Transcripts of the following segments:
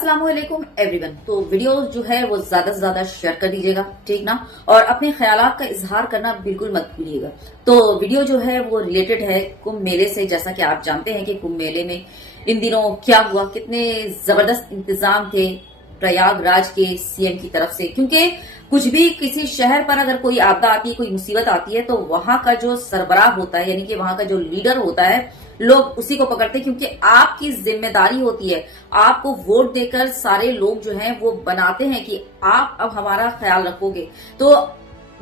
अस्सलाम वालेकुम एवरीवन। तो वीडियो जो है वो ज्यादा से ज्यादा शेयर कर दीजिएगा, ठीक ना। और अपने ख्यालात का इजहार करना बिल्कुल मत भूलिएगा। तो वीडियो जो है वो रिलेटेड है कुंभ मेले से। जैसा कि आप जानते हैं कि कुंभ मेले में इन दिनों क्या हुआ, कितने जबरदस्त इंतजाम थे प्रयागराज के सीएम की तरफ से। क्योंकि कुछ भी किसी शहर पर अगर कोई आपदा आती है, कोई मुसीबत आती है, तो वहां का जो सरबराह होता है, यानी कि वहां का जो लीडर होता है, लोग उसी को पकड़ते हैं। क्योंकि आपकी जिम्मेदारी होती है, आपको वोट देकर सारे लोग जो हैं वो बनाते हैं कि आप अब हमारा ख्याल रखोगे। तो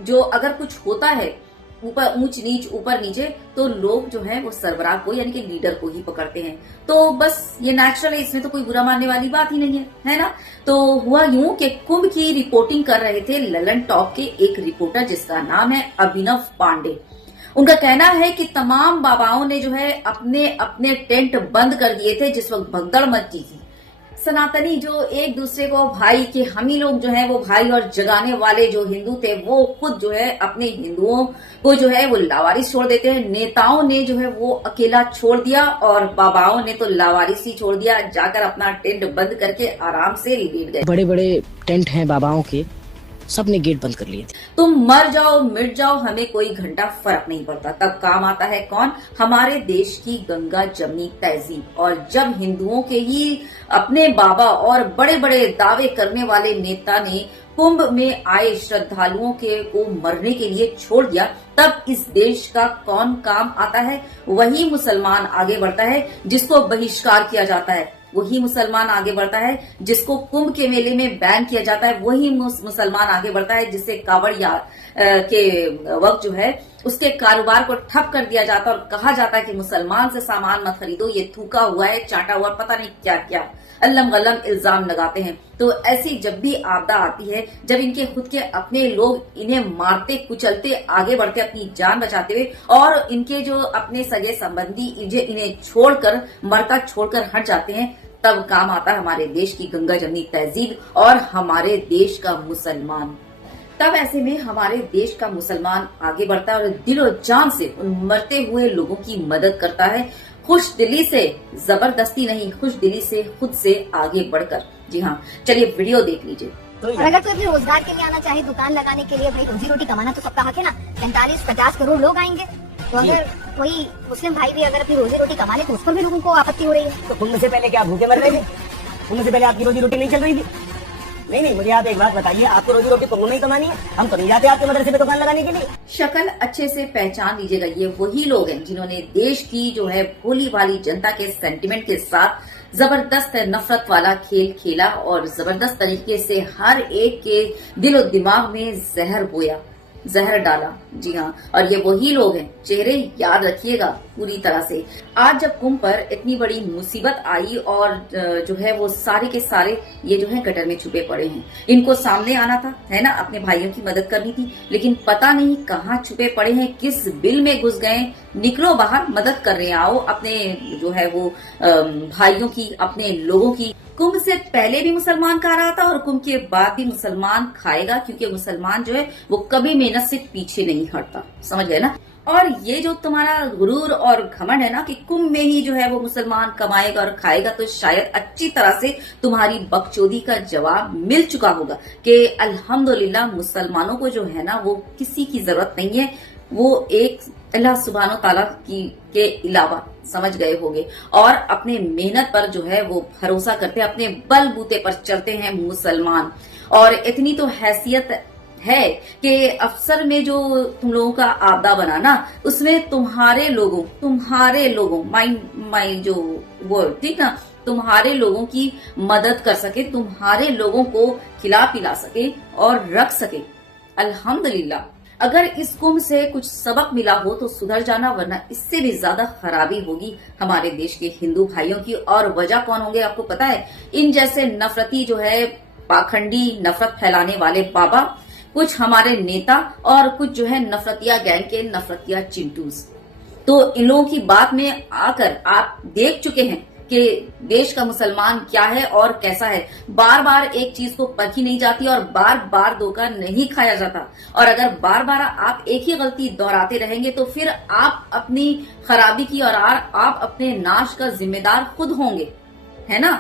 जो अगर कुछ होता है ऊपर ऊंच नीच ऊपर नीचे, तो लोग जो है वो सरबराह को यानी कि लीडर को ही पकड़ते हैं। तो बस ये नेचुरल है, इसमें तो कोई बुरा मानने वाली बात ही नहीं है ना। तो हुआ यूं कि कुंभ की रिपोर्टिंग कर रहे थे ललन टॉप के एक रिपोर्टर जिसका नाम है अभिनव पांडे। उनका कहना है कि तमाम बाबाओं ने जो है अपने अपने टेंट बंद कर दिए थे जिस वक्त भगदड़ मची थी। सनातनी जो एक दूसरे को भाई के हम ही लोग जो है वो भाई और जगाने वाले जो हिंदू थे, वो खुद जो है अपने हिंदुओं को जो है वो लावारिस छोड़ देते हैं। नेताओं ने जो है वो अकेला छोड़ दिया और बाबाओं ने तो लावारिस ही छोड़ दिया, जाकर अपना टेंट बंद करके आराम से लेट गए। बड़े बड़े टेंट हैं बाबाओं के, सबने गेट बंद कर लिए थे। तुम मर जाओ मिट जाओ, हमें कोई घंटा फर्क नहीं पड़ता। तब काम आता है कौन? हमारे देश की गंगा जमनी तहजीब। और जब हिंदुओं के ही अपने बाबा और बड़े बड़े दावे करने वाले नेता ने कुंभ में आए श्रद्धालुओं के को मरने के लिए छोड़ दिया, तब इस देश का कौन काम आता है? वही मुसलमान आगे बढ़ता है जिसको बहिष्कार किया जाता है। वही मुसलमान आगे बढ़ता है जिसको कुंभ के मेले में बैन किया जाता है। वही मुसलमान आगे बढ़ता है जिससे कावड़ के वक्त जो है उसके कारोबार को ठप कर दिया जाता है और कहा जाता है कि मुसलमान से सामान मत खरीदो, ये थूका हुआ है, चाटा हुआ, पता नहीं क्या क्या अल्लम गल्लम इल्जाम लगाते हैं। तो ऐसी जब भी आपदा आती है, जब इनके खुद के अपने लोग इन्हें मारते कुचलते आगे बढ़ते अपनी जान बचाते हुए, और इनके जो अपने सगे संबंधी इन्हें छोड़कर मरता छोड़कर हट जाते हैं, तब काम आता है हमारे देश की गंगा जमनी तहजीब और हमारे देश का मुसलमान। तब ऐसे में हमारे देश का मुसलमान आगे बढ़ता है और दिलो जान से उन मरते हुए लोगों की मदद करता है, खुश दिली से, जबरदस्ती नहीं, खुश दिली से, खुद से आगे बढ़कर। जी हाँ, चलिए वीडियो देख लीजिए। और अगर कोई अपने रोजगार के लिए आना चाहे, दुकान लगाने के लिए, भाई रोजी रोटी कमाना, तो सबका हक है ना। 45-50 करोड़ लोग आएंगे, तो अगर कोई मुस्लिम भाई भी अगर अपनी रोजी रोटी कमा ले तो उस पर भी लोगों को आपत्ति हो रही है। तो कुंभ से पहले क्या भूखे मर रहे थे? कुंभ से पहले आपकी रोजी रोटी नहीं चल रही थी? नहीं, मुझे आप एक बात बताइए, आपको रोजी रोटी कुंभ में ही कमानी है? हम तो नहीं जाते आपके मदरसे पे दुकान लगाने के लिए। शक्ल अच्छे से पहचान लीजिएगा, ये वही लोग हैं जिन्होंने देश की जो है भोली भाली जनता के सेंटिमेंट के साथ जबरदस्त नफरत वाला खेल खेला और जबरदस्त तरीके से हर एक के दिलो दिमाग में जहर बोया, जहर डाला। जी हाँ, और ये वही लोग हैं, चेहरे याद रखिएगा पूरी तरह से। आज जब कुंभ पर इतनी बड़ी मुसीबत आई और जो है वो सारे के सारे ये जो है गटर में छुपे पड़े हैं। इनको सामने आना था, है ना, अपने भाइयों की मदद करनी थी, लेकिन पता नहीं कहाँ छुपे पड़े हैं, किस बिल में घुस गए। निकलो बाहर, मदद कर रहे हैं, आओ अपने जो है वो भाइयों की, अपने लोगों की। कुंभ से पहले भी मुसलमान खा रहा था और कुंभ के बाद भी मुसलमान खाएगा, क्योंकि मुसलमान जो है वो कभी मेहनत से पीछे नहीं हटता। समझ गए ना। और ये जो तुम्हारा गुरूर और घमंड है ना कि कुंभ में ही जो है वो मुसलमान कमाएगा और खाएगा, तो शायद अच्छी तरह से तुम्हारी बकचोदी का जवाब मिल चुका होगा कि अल्हम्दुलिल्लाह मुसलमानों को जो है ना वो किसी की जरूरत नहीं है, वो एक अल्लाह सुब्हानो तआला की के अलावा। समझ गए होंगे। और अपने मेहनत पर जो है वो भरोसा करते हैं, अपने बलबूते पर चलते हैं मुसलमान। और इतनी तो हैसियत है कि अफसर में जो तुम लोगों का आपदा बना ना, उसमें तुम्हारे लोगों माई जो वर्ड, ठीक ना, तुम्हारे लोगों की मदद कर सके, तुम्हारे लोगों को खिला पिला सके और रख सके। अल्हम्दुलिल्लाह। अगर इस कुंभ से कुछ सबक मिला हो तो सुधर जाना, वरना इससे भी ज्यादा खराबी होगी हमारे देश के हिंदू भाइयों की। और वजह कौन होंगे आपको पता है? इन जैसे नफरती जो है पाखंडी नफरत फैलाने वाले बाबा, कुछ हमारे नेता और कुछ जो है नफरतिया गैंग के नफरतिया चिंटूज। तो इन लोगों की बात में आकर आप देख चुके हैं कि देश का मुसलमान क्या है और कैसा है। बार बार एक चीज को परखी नहीं जाती और बार बार धोखा नहीं खाया जाता। और अगर बार बार आप एक ही गलती दोहराते रहेंगे तो फिर आप अपनी खराबी की और आप अपने नाश का जिम्मेदार खुद होंगे, है ना।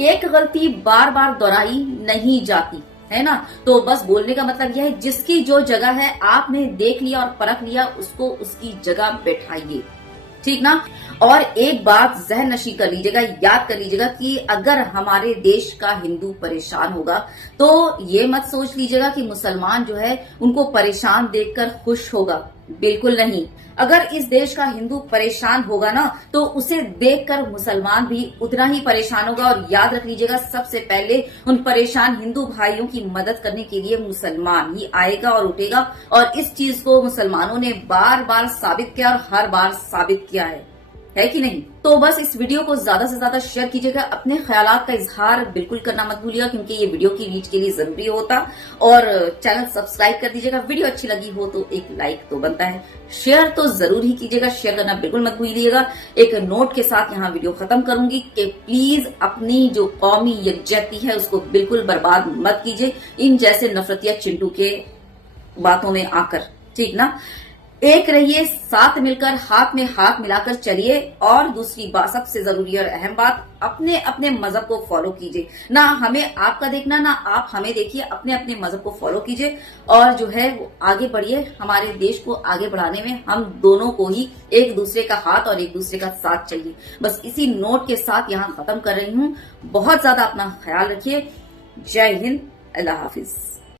एक गलती बार बार दोहराई नहीं जाती है ना। तो बस बोलने का मतलब यह है, जिसकी जो जगह है आपने देख लिया और परख लिया, उसको उसकी जगह बैठाइए, ठीक ना। और एक बात जहन नशी कर लीजिएगा, याद कर लीजिएगा कि अगर हमारे देश का हिंदू परेशान होगा तो ये मत सोच लीजिएगा कि मुसलमान जो है उनको परेशान देखकर खुश होगा, बिल्कुल नहीं। अगर इस देश का हिंदू परेशान होगा ना तो उसे देखकर मुसलमान भी उतना ही परेशान होगा। और याद रख लीजिएगा, सबसे पहले उन परेशान हिंदू भाइयों की मदद करने के लिए मुसलमान ही आएगा और उठेगा। और इस चीज को मुसलमानों ने बार बार साबित किया और हर बार साबित किया है कि नहीं। तो बस इस वीडियो को ज्यादा से ज्यादा शेयर कीजिएगा, अपने ख्यालात का इजहार बिल्कुल करना मत भूलिएगा, क्योंकि ये वीडियो की रीच के लिए जरूरी होता। और चैनल सब्सक्राइब कर दीजिएगा, वीडियो अच्छी लगी हो तो एक लाइक तो बनता है, शेयर तो जरूर ही कीजिएगा, शेयर करना बिल्कुल मत भूलिएगा। एक नोट के साथ यहाँ वीडियो खत्म करूंगी कि प्लीज अपनी जो कौमी यकजहती है उसको बिल्कुल बर्बाद मत कीजिए इन जैसे नफरतिया चिंटू के बातों में आकर, ठीक ना। एक रहिए, साथ मिलकर हाथ में हाथ मिलाकर चलिए। और दूसरी बात, सबसे जरूरी और अहम बात, अपने अपने मजहब को फॉलो कीजिए, ना हमें आपका देखना ना आप हमें देखिए, अपने अपने मजहब को फॉलो कीजिए और जो है वो आगे बढ़िए। हमारे देश को आगे बढ़ाने में हम दोनों को ही एक दूसरे का हाथ और एक दूसरे का साथ चाहिए। बस इसी नोट के साथ यहाँ खत्म कर रही हूँ। बहुत ज्यादा अपना ख्याल रखिए। जय हिंद, अल्लाह हाफिज।